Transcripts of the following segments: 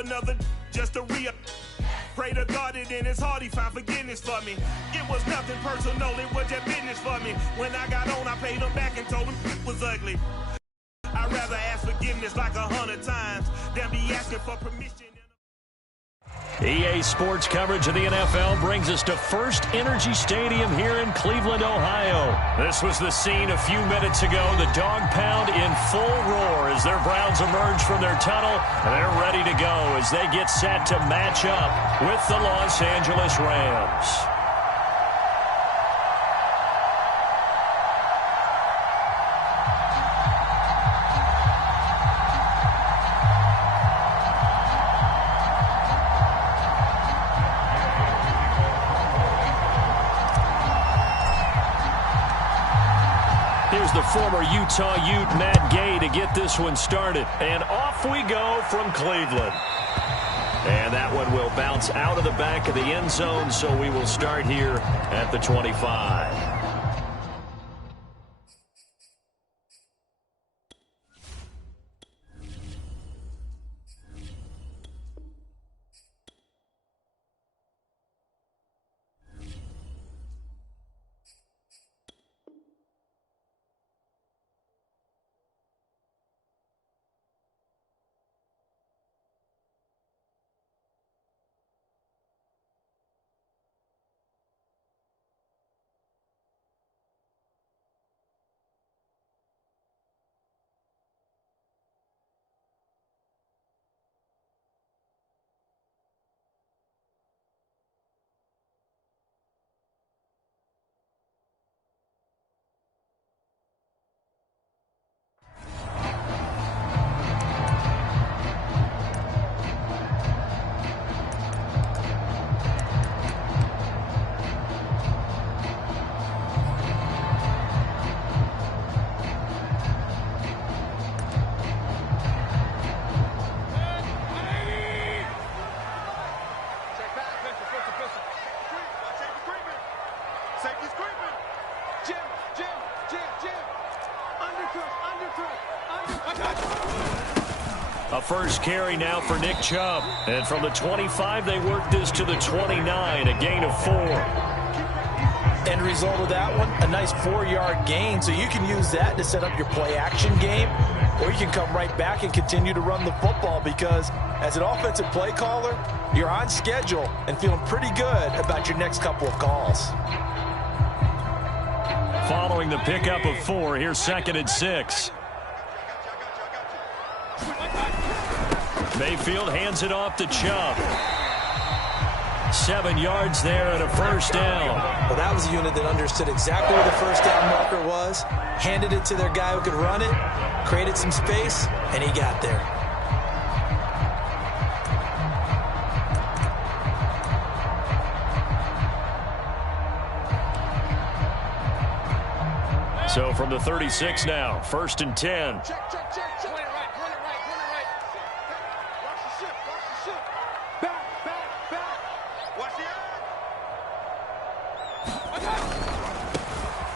another just to pray to God that in his heart he found forgiveness for me. It was nothing personal, it was just business for me. When I got on, I paid him back and told him it was ugly. I'd rather ask forgiveness like 100 times than be asking for permission. EA Sports coverage of the NFL brings us to First Energy Stadium here in Cleveland, Ohio. This was the scene a few minutes ago. The dog pound in full roar as their Browns emerge from their tunnel. And they're ready to go as they get set to match up with the Los Angeles Rams. The former Utah Ute Matt Gay to get this one started. And off we go from Cleveland. And that one will bounce out of the back of the end zone, so we will start here at the 25. A first carry now for Nick Chubb. And from the 25, they work this to the 29, a gain of 4. End result of that one, a nice 4-yard gain. So you can use that to set up your play-action game, or you can come right back and continue to run the football because as an offensive play caller, you're on schedule and feeling pretty good about your next couple of calls. Following the pickup of 4, here's 2nd and 6. Mayfield hands it off to Chubb. 7 yards there and a first down. Well, that was a unit that understood exactly where the first down marker was, handed it to their guy who could run it, created some space, and he got there. So from the 36 now, 1st and 10. Check. Point it right. Watch the ship. Back. Watch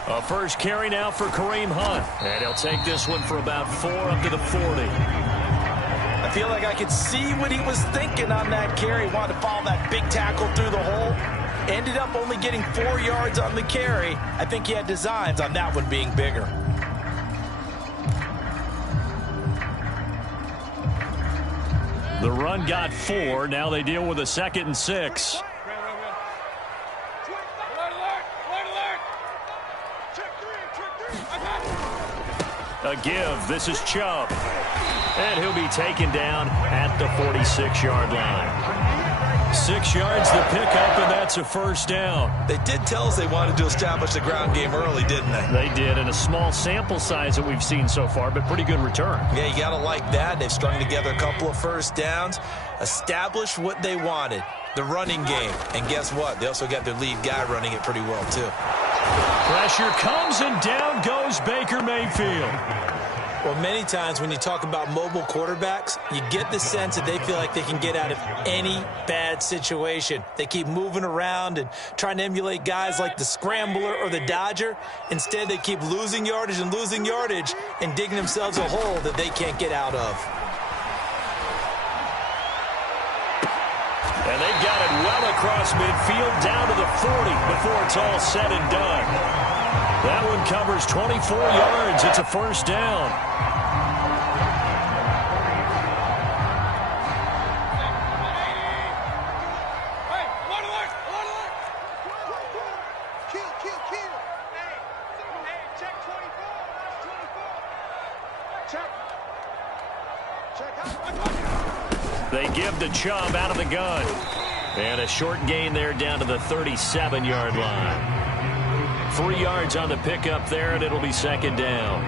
the A first carry now for Kareem Hunt. And he'll take this one for about 4 up to the 40. I feel like I could see what he was thinking on that carry. Wanted to follow that big tackle through the hole. Ended up only getting 4 yards on the carry. I think he had designs on that one being bigger. The run got 4. Now they deal with a 2nd and 6. A give. This is Chubb. And he'll be taken down at the 46-yard line. 6 yards the pickup, and that's a first down. They did tell us they wanted to establish the ground game early, didn't they? They did, in a small sample size that we've seen so far, but pretty good return. Yeah, you got to like that. They've strung together a couple of first downs, established what they wanted, the running game. And guess what? They also got their lead guy running it pretty well, too. Pressure comes, and down goes Baker Mayfield. Well, many times when you talk about mobile quarterbacks, you get the sense that they feel like they can get out of any bad situation. They keep moving around and trying to emulate guys like the Scrambler or the Dodger. Instead, they keep losing yardage and digging themselves a hole that they can't get out of. And they've got it well across midfield down to the 40 before it's all said and done. That one covers 24 yards. It's a first down. They give the Chubb out of the gun. And a short gain there down to the 37-yard line. 3 yards on the pickup there, and it'll be second down.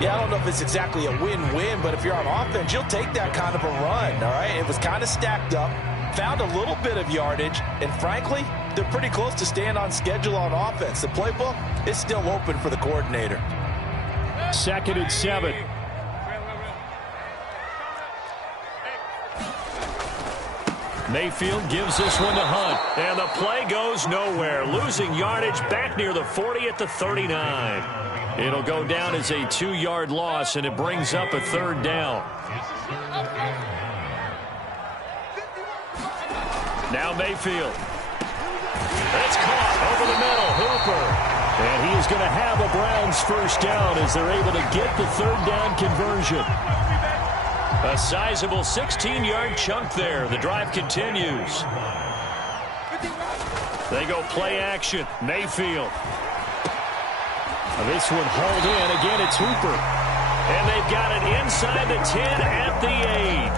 Yeah, I don't know if it's exactly a win-win, but if you're on offense, you'll take that kind of a run, all right? It was kind of stacked up, found a little bit of yardage, and frankly, they're pretty close to staying on schedule on offense. The playbook is still open for the coordinator. 2nd and 7. Mayfield gives this one to Hunt, and the play goes nowhere. Losing yardage back near the 40 at the 39. It'll go down as a 2-yard loss, and it brings up a third down. Now Mayfield. It's caught over the middle. Hooper. And he is going to have a Browns first down as they're able to get the third down conversion. A sizable 16-yard chunk there. The drive continues. They go play action. Mayfield. This one hauled in. Again, it's Hooper. And they've got it inside the 10 at the 8.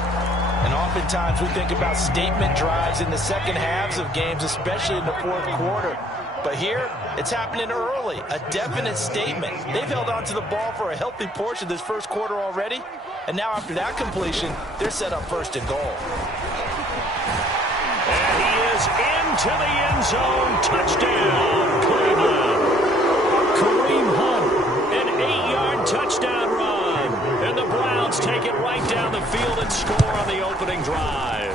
And oftentimes we think about statement drives in the second halves of games, especially in the fourth quarter. But here, it's happening early. A definite statement. They've held on to the ball for a healthy portion of this first quarter already. And now after that completion, they're set up first and goal. And he is into the end zone. Touchdown, Cleveland. Kareem Hunt, an 8-yard touchdown run. And the Browns take it right down the field and score on the opening drive.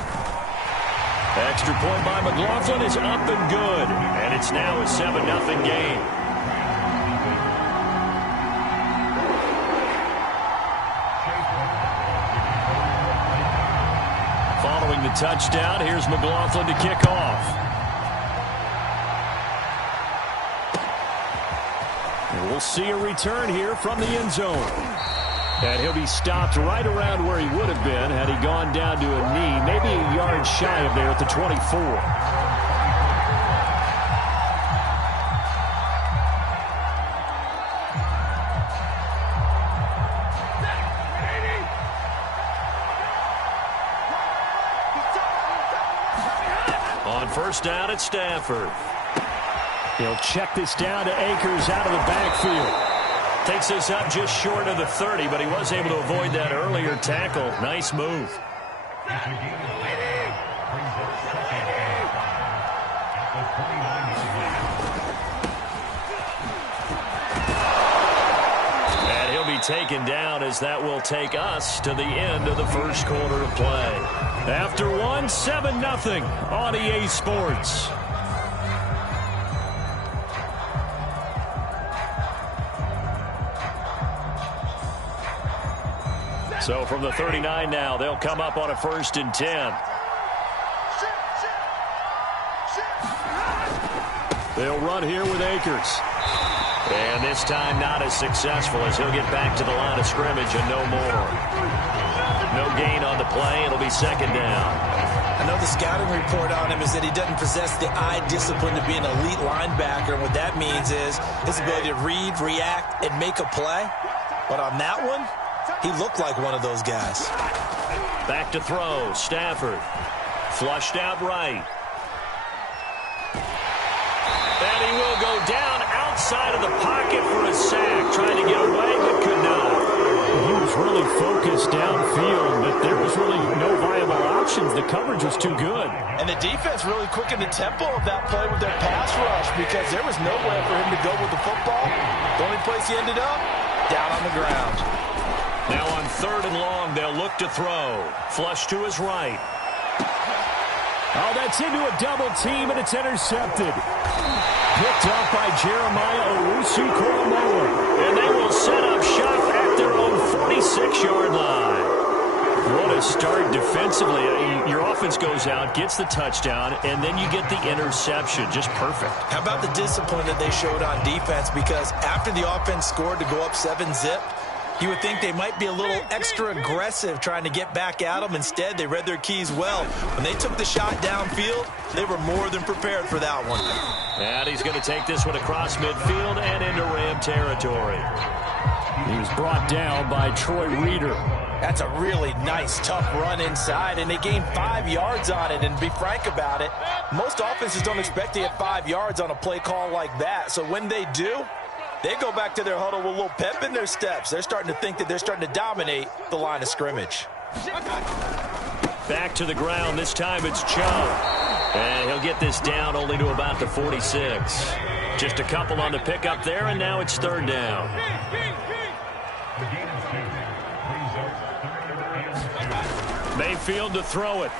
Extra point by McLaughlin is up and good. And it's now a 7-0 game. Following the touchdown, here's McLaughlin to kick off. And we'll see a return here from the end zone. And he'll be stopped right around where he would have been had he gone down to a knee, maybe a yard shy of there at the 24. On first down at Stafford. He'll check this down to Akers out of the backfield. Takes this up just short of the 30, but he was able to avoid that earlier tackle. Nice move. And he'll be taken down as that will take us to the end of the first quarter of play. After one, 7-0 on EA Sports. So from the 39 now, they'll come up on a 1st and 10. They'll run here with Akers. And this time not as successful as he'll get back to the line of scrimmage and no more. No gain on the play. It'll be second down. I know the scouting report on him is that he doesn't possess the eye discipline to be an elite linebacker. And what that means is his ability to read, react, and make a play. But on that one, he looked like one of those guys. Back to throw. Stafford. Flushed out right. And he will go down outside of the pocket for a sack. Trying to get away, but could not. He was really focused downfield, but there was really no viable options. The coverage was too good. And the defense really quickened the tempo of that play with their pass rush because there was nowhere for him to go with the football. The only place he ended up, down on the ground. Now on 3rd and long, they'll look to throw. Flush to his right. Oh, that's into a double team, and it's intercepted. Picked up by Jeremiah Owusu-Koramoah. And they will set up shop at their own 46-yard line. What a start defensively. Your offense goes out, gets the touchdown, and then you get the interception. Just perfect. How about the discipline that they showed on defense? Because after the offense scored to go up 7-zip, you would think they might be a little extra aggressive trying to get back at them. Instead, they read their keys well. When they took the shot downfield, they were more than prepared for that one. And he's going to take this one across midfield and into Ram territory. He was brought down by Troy Reeder. That's a really nice, tough run inside, and they gained 5 yards on it. And to be frank about it, most offenses don't expect to get 5 yards on a play call like that. So when they do, they go back to their huddle with a little pep in their steps. They're starting to think that they're starting to dominate the line of scrimmage. Back to the ground. This time it's Chubb. And he'll get this down only to about the 46. Just a couple on the pickup there, and now it's third down. Mayfield to throw it.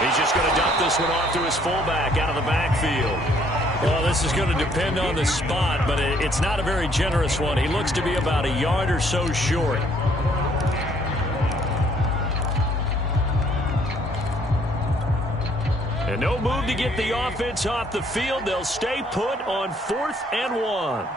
He's just going to dump this one off to his fullback out of the backfield. Well, this is going to depend on the spot, but it's not a very generous one. He looks to be about a yard or so short. And no move to get the offense off the field. They'll stay put on 4th and 1.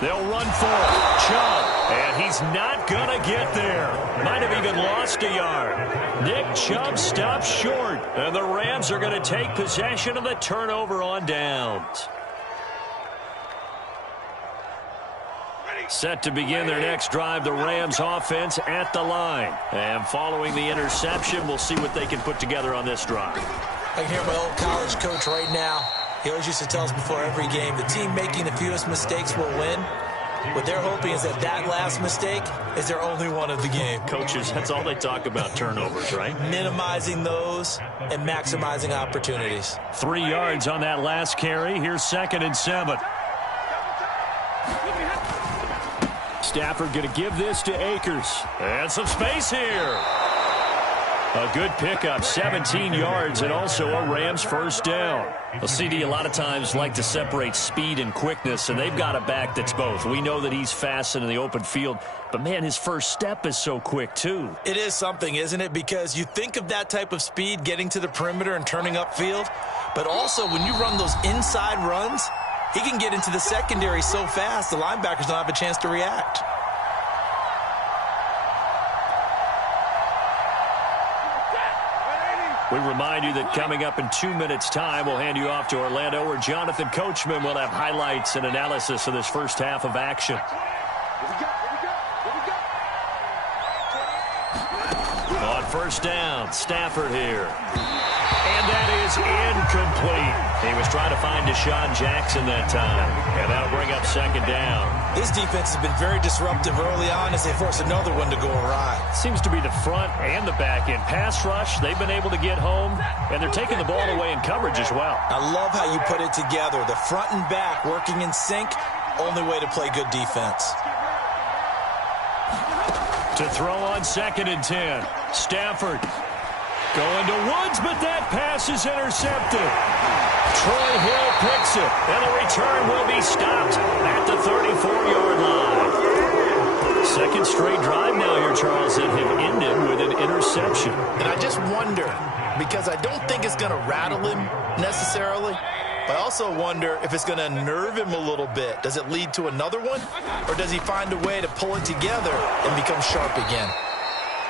They'll run for it. Chubb. And he's not going to get there. Might have even lost a yard. Nick Chubb stops short. And the Rams are going to take possession of the turnover on downs. Set to begin their next drive, the Rams offense at the line. And following the interception, we'll see what they can put together on this drive. I can hear my old college coach right now. He always used to tell us before every game, the team making the fewest mistakes will win. What they're hoping is that last mistake is their only one of the game. Coaches, that's all they talk about, turnovers, right? Minimizing those and maximizing opportunities. 3 yards on that last carry. Here's 2nd and 7. Stafford going to give this to Akers. And some space here. A good pickup, 17 yards, and also a Rams first down. Well, CD, a lot of times like to separate speed and quickness, and they've got a back that's both. We know that he's fast in the open field, but, man, his first step is so quick, too. It is something, isn't it? Because you think of that type of speed getting to the perimeter and turning upfield, but also when you run those inside runs, he can get into the secondary so fast the linebackers don't have a chance to react. We remind you that coming up in 2 minutes' time, we'll hand you off to Orlando, where Jonathan Coachman will have highlights and analysis of this first half of action. On first down, Stafford here. And that is incomplete. He was trying to find Deshaun Jackson that time. And that'll bring up 2nd down. This defense has been very disruptive early on as they force another one to go awry. Seems to be the front and the back end. Pass rush, they've been able to get home, and they're taking the ball away in coverage as well. I love how you put it together. The front and back working in sync, only way to play good defense. To throw on 2nd and 10. Stafford going to Woods, but that pass is intercepted. Troy Hill picks it, and the return will be stopped at the 34-yard line. Second straight drive now here, Charles, that have ended with an interception. And I just wonder, because I don't think it's going to rattle him necessarily, but I also wonder if it's going to nerve him a little bit. Does it lead to another one, or does he find a way to pull it together and become sharp again?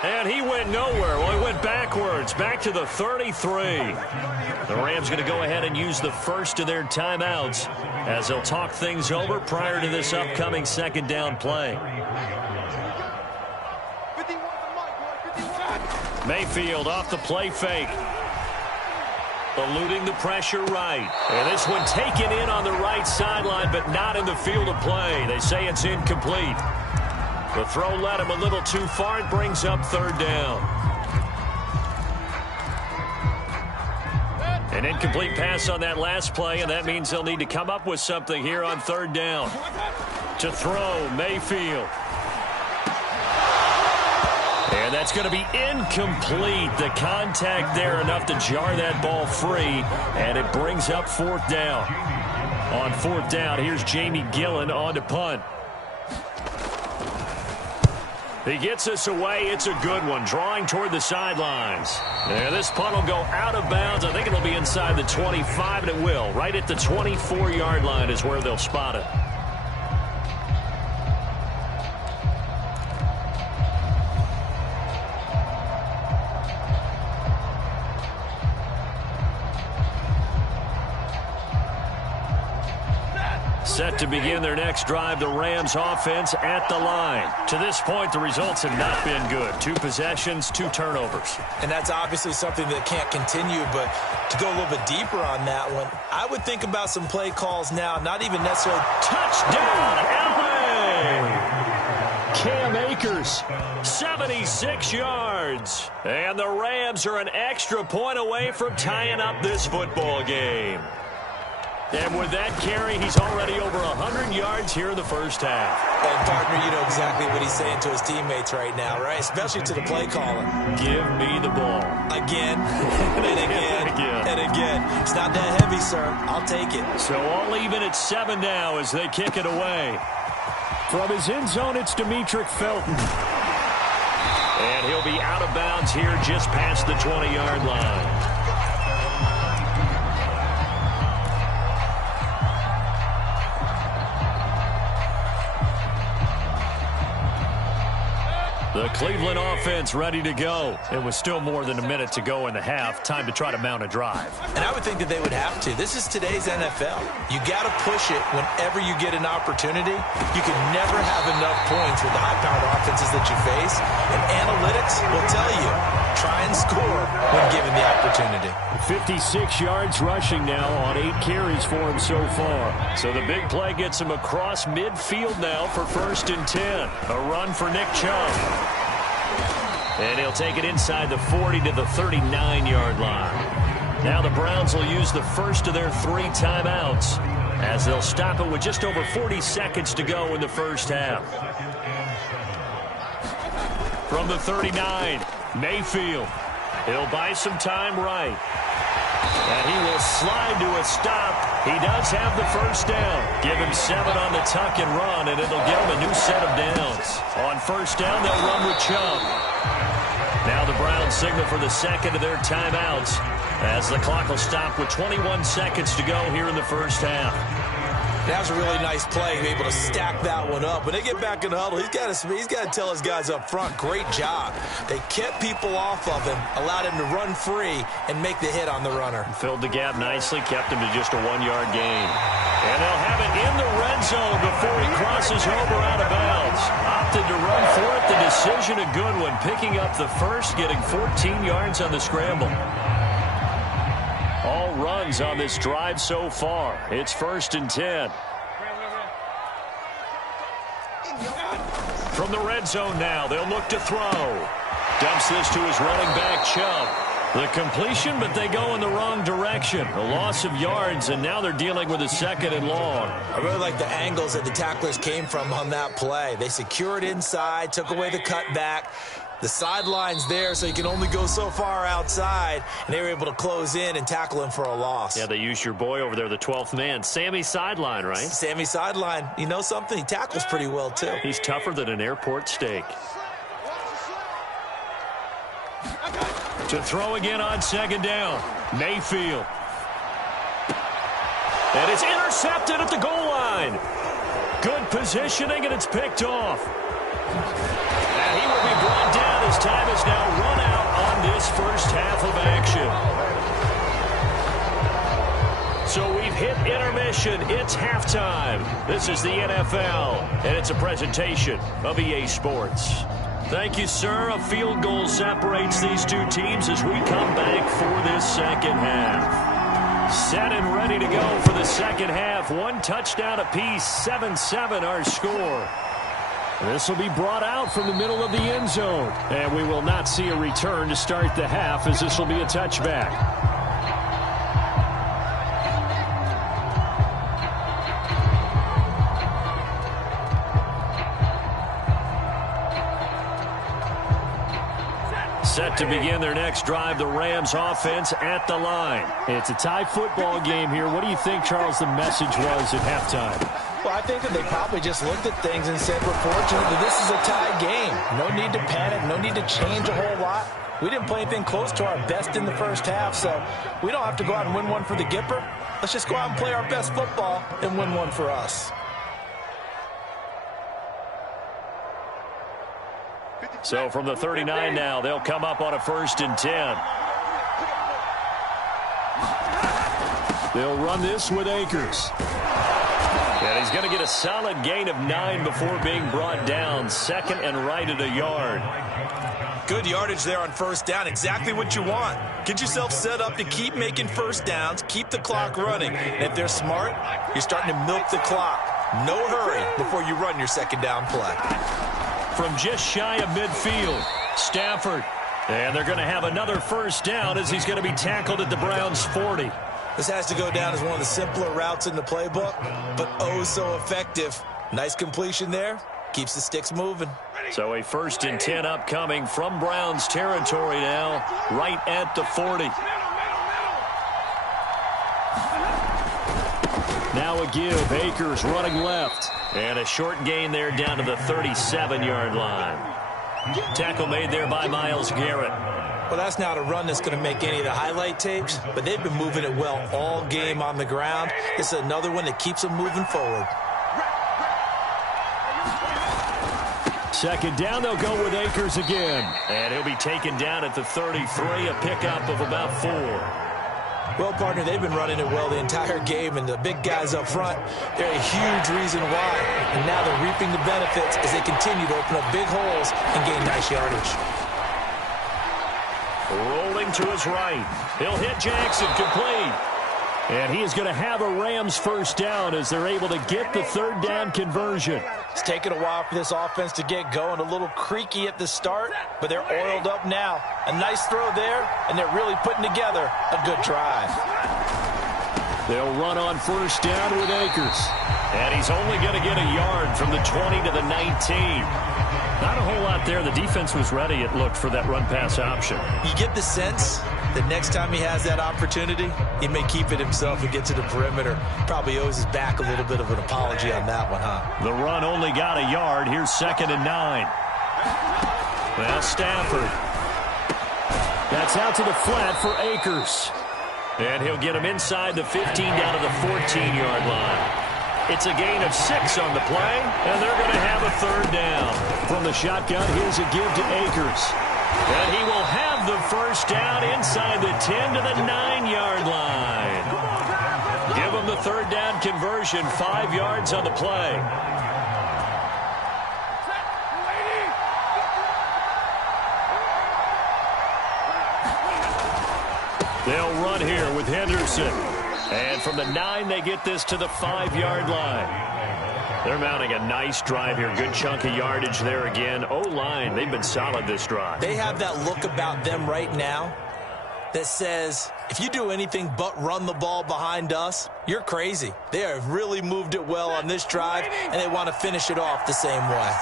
And he went nowhere. Well, he went backwards, back to the 33. The Rams going to go ahead and use the first of their timeouts as they'll talk things over prior to this upcoming 2nd down play. Mayfield off the play fake. Eluding the pressure right. And this one taken in on the right sideline, but not in the field of play. They say it's incomplete. The throw led him a little too far. It brings up 3rd down. An incomplete pass on that last play, and that means they'll need to come up with something here on 3rd down. To throw, Mayfield. And that's going to be incomplete. The contact there enough to jar that ball free, and it brings up 4th down. On 4th down, here's Jamie Gillen on to punt. He gets us away. It's a good one, drawing toward the sidelines. And this punt will go out of bounds. I think it'll be inside the 25, and it will. Right at the 24-yard line is where they'll spot it. Set to begin their next drive, the Rams offense at the line. To this point, the results have not been good. 2 possessions, 2 turnovers. And that's obviously something that can't continue, but to go a little bit deeper on that one, I would think about some play calls now, not even necessarily. Touchdown, LA! Cam Akers, 76 yards. And the Rams are an extra point away from tying up this football game. And with that carry, he's already over 100 yards here in the first half. And, partner, you know exactly what he's saying to his teammates right now, right? Especially to the play caller. Give me the ball. Again, and again, and again. It's not that heavy, sir. I'll take it. So all even at 7 now as they kick it away. From his end zone, it's Demetric Felton. And he'll be out of bounds here just past the 20-yard line. The Cleveland offense ready to go. It was still more than a minute to go in the half. Time to try to mount a drive. And I would think that they would have to. This is today's NFL. You got to push it whenever you get an opportunity. You can never have enough points with the high-powered offenses that you face. And analytics will tell you, try and score when given the opportunity. 56 yards rushing now on 8 carries for him so far. So the big play gets him across midfield now for 1st and 10. A run for Nick Chubb. And he'll take it inside the 40 to the 39-yard line. Now the Browns will use the first of their 3 timeouts as they'll stop it with just over 40 seconds to go in the first half. From the 39, Mayfield. He'll buy some time right. And he will slide to a stop. He does have the first down. Give him 7 on the tuck and run, and it'll give him a new set of downs. On 1st down, they'll run with Chubb. Now the Browns signal for the second of their timeouts as the clock will stop with 21 seconds to go here in the first half. That was a really nice play, able to stack that one up. When they get back in the huddle, he's got to tell his guys up front, great job. They kept people off of him, allowed him to run free and make the hit on the runner. Filled the gap nicely, kept him to just a 1-yard gain. And they'll have it in the red zone before he crosses over out of bounds. Opted to run for it. The decision a good one, picking up the first, getting 14 yards on the scramble. All runs on this drive so far. It's 1st and 10. From the red zone now, they'll look to throw. Dumps this to his running back, Chubb. The completion, but they go in the wrong direction. A loss of yards, and now they're dealing with a 2nd and long. I really like the angles that the tacklers came from on that play. They secured inside, took away the cutback. The sideline's there, so you can only go so far outside, and they were able to close in and tackle him for a loss. Yeah, they used your boy over there, the 12th man, Sammy Sideline, right? Sammy Sideline. You know something? He tackles pretty well, too. He's tougher than an airport steak. To throw again on 2nd down, Mayfield. And it's intercepted at the goal line. Good positioning, and it's picked off. And he will be brought down. His time is now run out on this first half of action. So we've hit intermission. It's halftime. This is the NFL, and it's a presentation of EA Sports. Thank you, sir. A field goal separates these 2 teams as we come back for this second half. Set and ready to go for the second half. 1 touchdown apiece, 7-7 our score. This will be brought out from the middle of the end zone. And we will not see a return to start the half as this will be a touchback. Set to begin their next drive, the Rams offense at the line. It's a tie football game here. What do you think, Charles, the message was at halftime? Well, I think that they probably just looked at things and said, we're fortunate that this is a tie game. No need to panic, no need to change a whole lot. We didn't play anything close to our best in the first half, so we don't have to go out and win one for the Gipper. Let's just go out and play our best football and win one for us. So from the 39 now, they'll come up on a 1st and 10. They'll run this with Akers. And he's going to get a solid gain of 9 before being brought down. 2nd and right at a yard. Good yardage there on 1st down. Exactly what you want. Get yourself set up to keep making 1st downs, keep the clock running. And if they're smart, you're starting to milk the clock. No hurry before you run your 2nd down play. From just shy of midfield, Stafford. And they're going to have another 1st down as he's going to be tackled at the Browns' 40. This has to go down as one of the simpler routes in the playbook, but oh so effective. Nice completion there. Keeps the sticks moving. So a 1st and 10 upcoming from Browns territory now, right at the 40. Now a give. Akers running left. And a short gain there down to the 37-yard line. Tackle made there by Myles Garrett. Well, that's not a run that's going to make any of the highlight tapes, but they've been moving it well all game on the ground. This is another one that keeps them moving forward. 2nd down, they'll go with Akers again. And he'll be taken down at the 33, a pickup of about 4. Well, partner, they've been running it well the entire game, and the big guys up front, they're a huge reason why. And now they're reaping the benefits as they continue to open up big holes and gain nice yardage. Rolling to his right. He'll hit Jackson, complete. And he is going to have a Rams 1st down as they're able to get the 3rd down conversion. It's taken a while for this offense to get going. A little creaky at the start, but they're oiled up now. A nice throw there, and they're really putting together a good drive. They'll run on 1st down with Akers. And he's only going to get a yard from the 20 to the 19. Not a whole lot there. The defense was ready, it looked, for that run-pass option. You get the sense that next time he has that opportunity, he may keep it himself and get to the perimeter. Probably owes his back a little bit of an apology on that one, huh? The run only got a yard. Here's 2nd and 9. Well, Stafford. That's out to the flat for Akers. And he'll get him inside the 15 down to the 14-yard line. It's a gain of 6 on the play, and they're going to have a 3rd down. From the shotgun, here's a give to Akers. And he will have the 1st down inside the 10 to the 9-yard line. Give him the 3rd down conversion, 5 yards on the play. They'll run here with Henderson. And from the 9, they get this to the 5-yard line. They're mounting a nice drive here. Good chunk of yardage there again. O-line, they've been solid this drive. They have that look about them right now that says, if you do anything but run the ball behind us, you're crazy. They have really moved it well on this drive, and they want to finish it off the same way.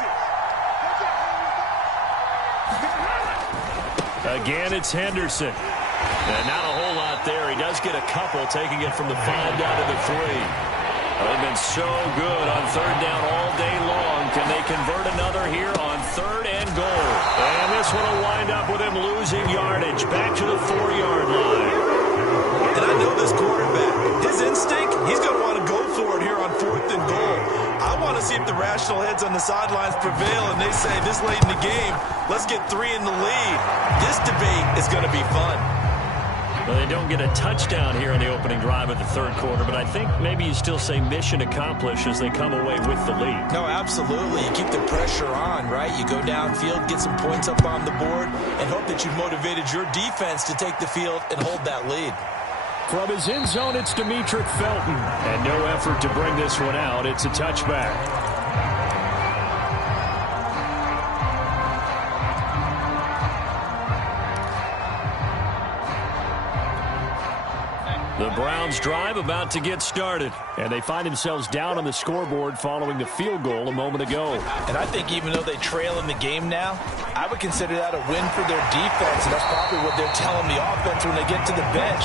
Again, it's Henderson. And not a whole lot there. He does get a couple, taking it from the 5 down to the 3. They've been so good on 3rd down all day long. Can they convert another here on 3rd and goal? And this one will wind up with him losing yardage. Back to the 4-yard line. And I know this quarterback. His instinct, he's going to want to go for it here on 4th and goal. I want to see if the rational heads on the sidelines prevail and they say this late in the game, let's get 3 in the lead. This debate is going to be fun. Well, they don't get a touchdown here in the opening drive of the 3rd quarter, but I think maybe you still say mission accomplished as they come away with the lead. No, absolutely. You keep the pressure on, right? You go downfield, get some points up on the board, and hope that you've motivated your defense to take the field and hold that lead. From his end zone, it's Demetric Felton. And no effort to bring this one out. It's a touchback. The Browns drive about to get started. And they find themselves down on the scoreboard following the field goal a moment ago. And I think even though they trail in the game now, I would consider that a win for their defense, and that's probably what they're telling the offense when they get to the bench.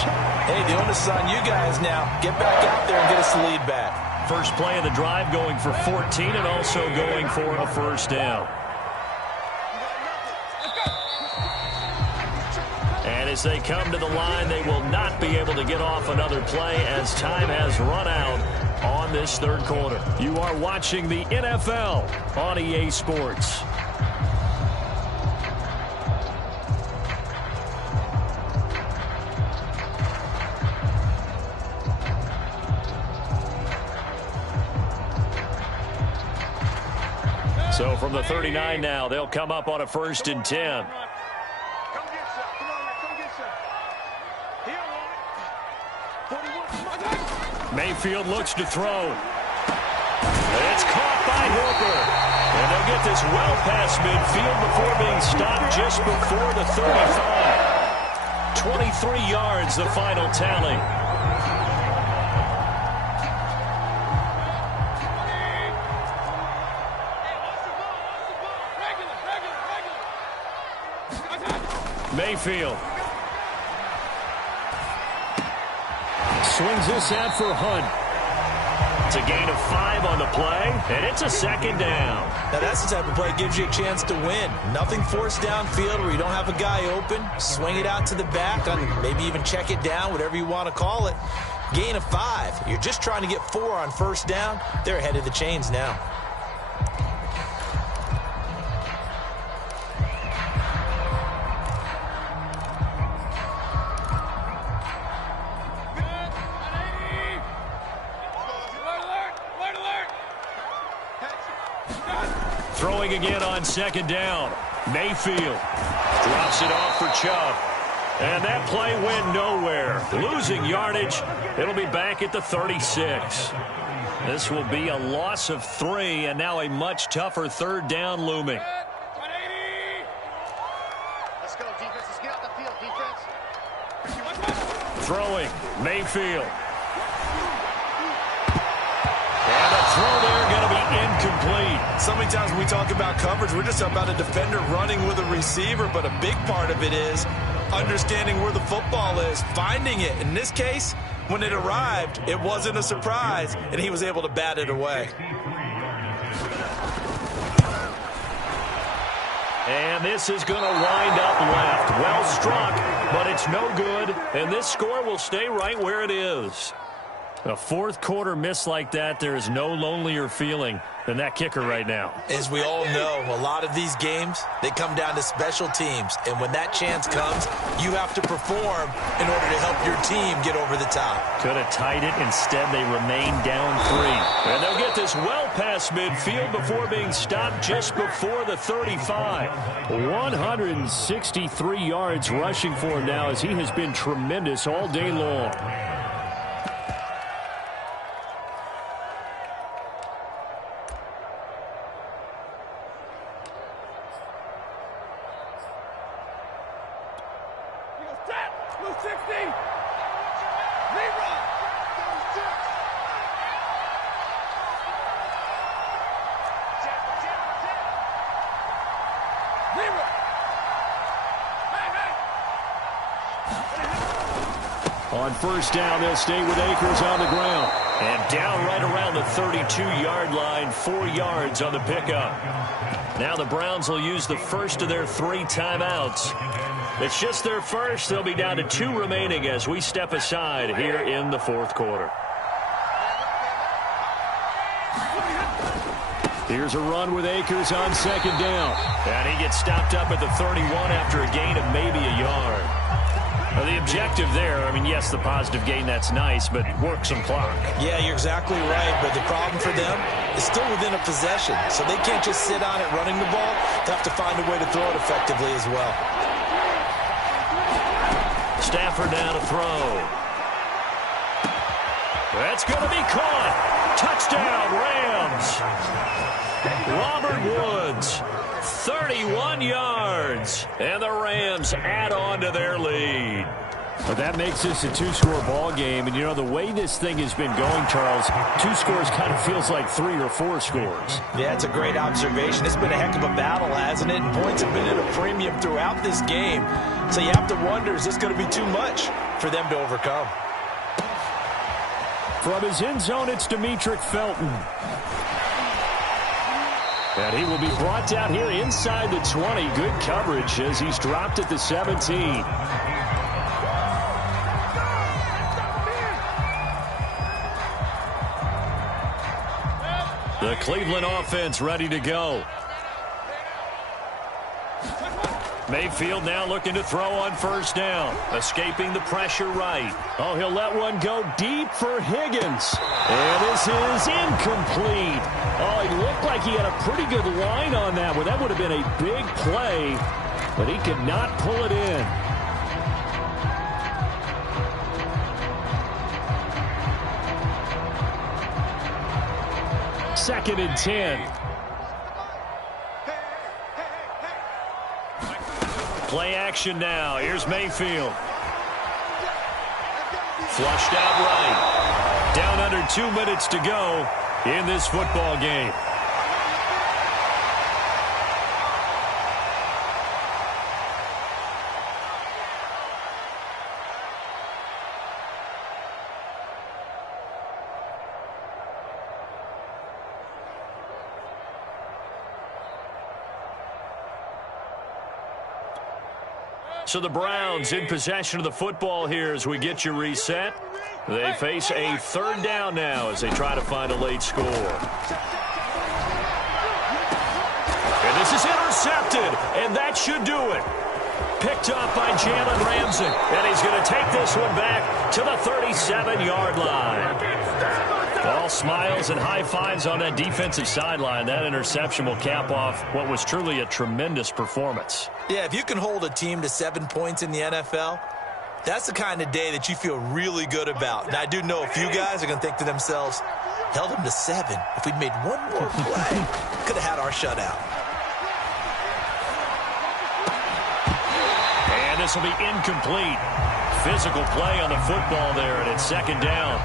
Hey, the onus is on you guys now. Get back out there and get us the lead back. First play of the drive going for 14 and also going for a first down. And as they come to the line, they will not be able to get off another play as time has run out on this third quarter. You are watching the NFL on EA Sports. So from the 39 now, they'll come up on a 1st and 10. Mayfield looks to throw. It's caught by Hooper. And they'll get this well past midfield before being stopped just before the 35. 23 yards, the final tally. Mayfield. Swings this out for Hunt. It's a gain of 5 on the play, and it's a 2nd down. Now that's the type of play that gives you a chance to win. Nothing forced downfield where you don't have a guy open. Swing it out to the back, maybe even check it down, whatever you want to call it. Gain of 5. You're just trying to get 4 on 1st down. They're ahead of the chains now. Throwing again on 2nd down. Mayfield drops it off for Chubb. And that play went nowhere. Losing yardage. It'll be back at the 36. This will be a loss of 3, and now a much tougher 3rd down looming. Let's go, defense. Let's get out the field, defense. Throwing. Mayfield. And the throw there going to be incomplete. So many times when we talk about coverage, we're just talking about a defender running with a receiver, but a big part of it is understanding where the football is, finding it. In this case, when it arrived, it wasn't a surprise, and he was able to bat it away. And this is going to wind up left. Well struck, but it's no good, and this score will stay right where it is. A 4th quarter miss like that, there is no lonelier feeling than that kicker right now. As we all know, a lot of these games, they come down to special teams. And when that chance comes, you have to perform in order to help your team get over the top. Could have tied it. Instead, they remain down 3. And they'll get this well past midfield before being stopped just before the 35. 163 yards rushing for him now as he has been tremendous all day long. On 1st down, they'll stay with Akers on the ground. And down right around the 32-yard line, 4 yards on the pickup. Now the Browns will use the first of their 3 timeouts. It's just their first. They'll be down to 2 remaining as we step aside here in the 4th quarter. Here's a run with Akers on 2nd down. And he gets stopped up at the 31 after a gain of maybe a yard. Now, the objective there, I mean, yes, the positive gain, that's nice, but work some clock. Yeah, you're exactly right, but the problem for them is still within a possession, so they can't just sit on it running the ball. They have to find a way to throw it effectively as well. Stafford now to throw. That's going to be caught. Touchdown, Rams. Robert Woods, 31 yards. And the Rams add on to their lead. But that makes this a two-score ball game. And, you know, the way this thing has been going, Charles, 2 scores kind of feels like 3 or 4 scores. Yeah, it's a great observation. It's been a heck of a battle, hasn't it? And points have been at a premium throughout this game. So you have to wonder, is this going to be too much for them to overcome? From his end zone, it's Demetric Felton. And he will be brought down here inside the 20. Good coverage as he's dropped at the 17. The Cleveland offense ready to go. Mayfield now looking to throw on first down. Escaping the pressure right. Oh, he'll let one go deep for Higgins. And this is incomplete. Oh, it looked like he had a pretty good line on that one. That would have been a big play, but he could not pull it in. Second and 10. Play action now. Here's Mayfield. Flushed out right. Down under 2 minutes to go in this football game. So the Browns in possession of the football here as we get you reset. They face a third down now as they try to find a late score. And this is intercepted, and that should do it. Picked up by Jalen Ramsey, and he's going to take this one back to the 37-yard line. All smiles and high fives on that defensive sideline. That interception will cap off what was truly a tremendous performance. Yeah, if you can hold a team to 7 points in the NFL, that's the kind of day that you feel really good about. And I do know a few guys are going to think to themselves, held them to 7. If we'd made one more play, could have had our shutout. And this will be incomplete. Physical play on the football there, and it's second down.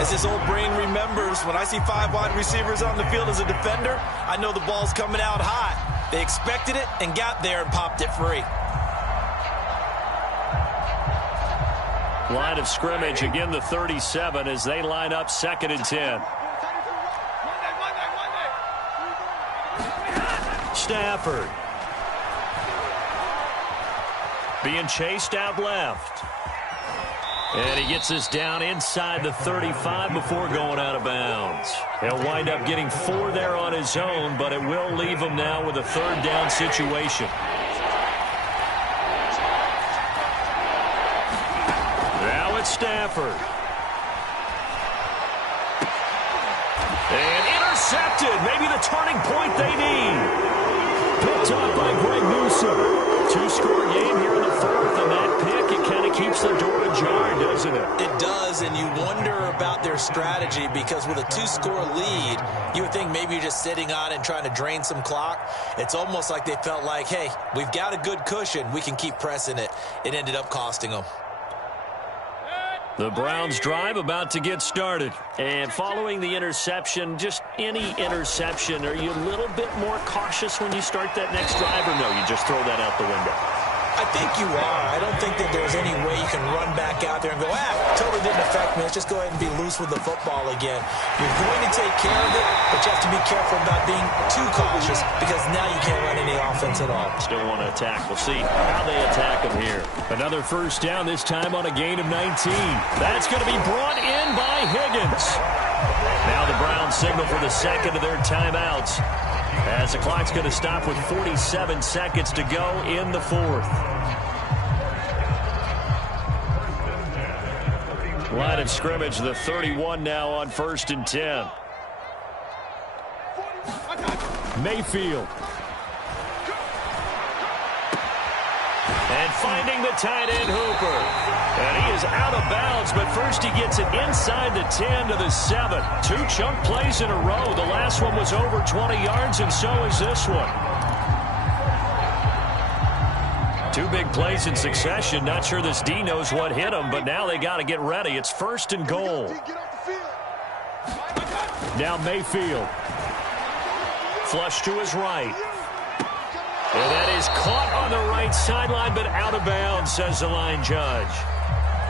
As his old brain remembers, when I see 5 wide receivers on the field as a defender, I know the ball's coming out hot. They expected it and got there and popped it free. Line of scrimmage, again the 37 as they line up second and 10. Stafford. Being chased out left. And he gets this down inside the 35 before going out of bounds. He'll wind up getting 4 there on his own, but it will leave him now with a third down situation. Now it's Stafford. And intercepted. Maybe the turning point they need. Picked off by Greg Newsome. 2-score game here in the fourth, and that pick, it kind of keeps the door ajar, doesn't it? It does, and you wonder about their strategy because with a 2-score lead, you would think maybe you're just sitting on and trying to drain some clock. It's almost like they felt like, hey, we've got a good cushion. We can keep pressing it. It ended up costing them. The Browns drive about to get started. And following the interception, just any interception, are you a little bit more cautious when you start that next drive, or no, you just throw that out the window? I think you are. I don't think that there's any way you can run back out there and go, totally didn't affect me. Let's just go ahead and be loose with the football again. You're going to take care of it, but you have to be careful about being too cautious because now you can't run any offense at all. Still want to attack. We'll see how they attack them here. Another first down, this time on a gain of 19. That's going to be brought in by Higgins. Now the Browns signal for the second of their timeouts, as the clock's going to stop with 47 seconds to go in the fourth. Line of scrimmage, the 31 now on first and 10. Mayfield. And finding the tight end Hooper. And he is out of bounds, but first he gets it inside the 10 to the 7. 2 chunk plays in a row. The last one was over 20 yards, and so is this one. Two big plays in succession. Not sure this D knows what hit him, but now they got to get ready. It's 1st and goal. Now Mayfield. Flush to his right. And that is caught on the right sideline, but out of bounds, says the line judge.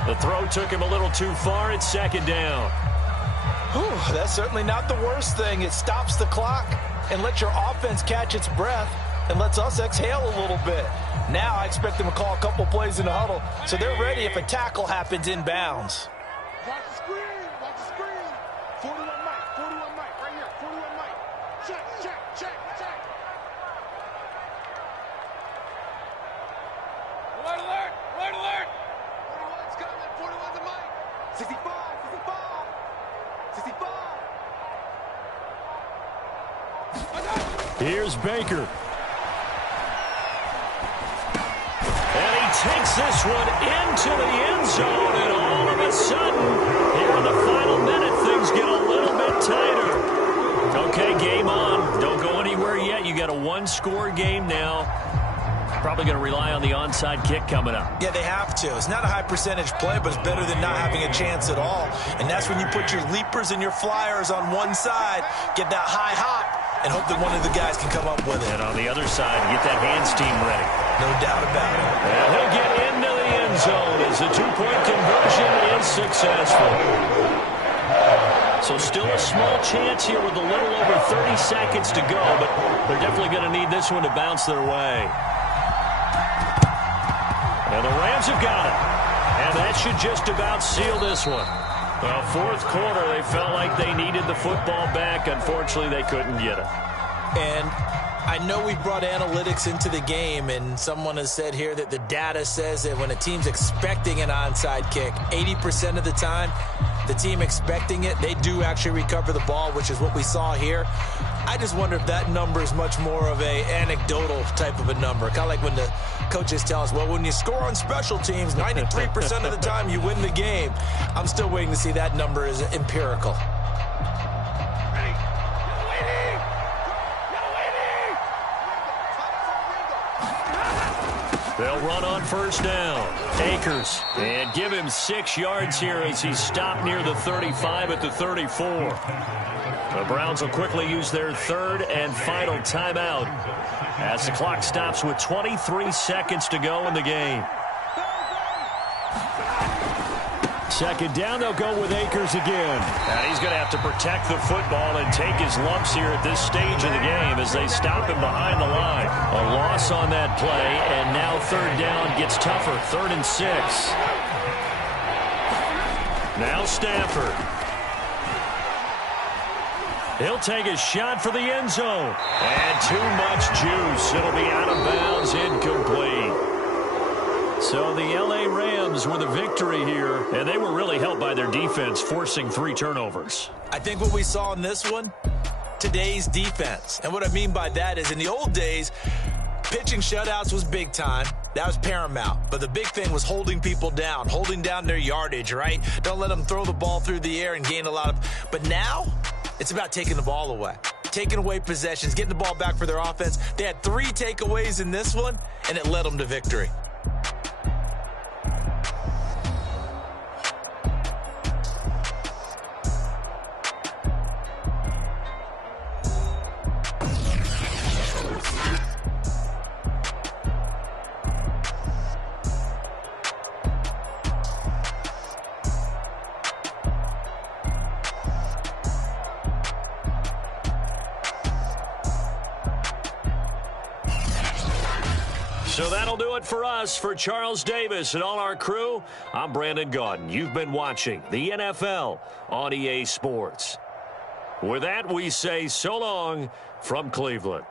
The throw took him a little too far. It's 2nd down. Whew, that's certainly not the worst thing. It stops the clock and lets your offense catch its breath and lets us exhale a little bit. Now I expect them to call a couple plays in the huddle, so they're ready if a tackle happens inbounds. Watch the screen, watch the screen. 41 Mike, right here, 41 Mike. Check. Alert. 41's coming, 41's a Mike. 65. Here's Baker. And he takes this one into the end zone, and all of a sudden, here in the final minute, things get a little bit tighter. Okay, game on. Don't go anywhere yet. You got a one-score game now. Probably going to rely on the onside kick coming up. Yeah, they have to. It's not a high percentage play, but it's better than not having a chance at all. And that's when you put your leapers and your flyers on one side, get that high hop, and hope that one of the guys can come up with it. And on the other side, get that hands team ready. No doubt about it. And he'll get into the end zone as the two-point conversion is successful. So still a small chance here with a little over 30 seconds to go, but they're definitely going to need this one to bounce their way. And the Rams have got it. And that should just about seal this one. Well, 4th quarter, they felt like they needed the football back. Unfortunately, they couldn't get it. And I know we brought analytics into the game, and someone has said here that the data says that when a team's expecting an onside kick, 80% of the time, the team expecting it, they do actually recover the ball, which is what we saw here. I just wonder if that number is much more of a anecdotal type of a number. Kind of like when the coaches tell us, well, when you score on special teams, 93% of the time you win the game. I'm still waiting to see that number is empirical. They'll run on 1st down. Akers. And give him 6 yards here as he's stopped near the 35 at the 34. The Browns will quickly use their 3rd and final timeout as the clock stops with 23 seconds to go in the game. 2nd down, they'll go with Akers again. And he's going to have to protect the football and take his lumps here at this stage of the game as they stop him behind the line. A loss on that play, and now 3rd down gets tougher. 3rd and 6. Now Stafford. He'll take a shot for the end zone. And too much juice. It'll be out of bounds, incomplete. So the L.A. Rams were the victory here, and they were really helped by their defense, forcing 3 turnovers. I think what we saw in this one, today's defense. And what I mean by that is in the old days, pitching shutouts was big time. That was paramount. But the big thing was holding people down, holding down their yardage, right? Don't let them throw the ball through the air and gain a lot of... But now, it's about taking the ball away. Taking away possessions, getting the ball back for their offense. They had 3 takeaways in this one, and it led them to victory. So that'll do it for us. For Charles Davis and all our crew, I'm Brandon Gaudin. You've been watching the NFL on EA Sports. With that, we say so long from Cleveland.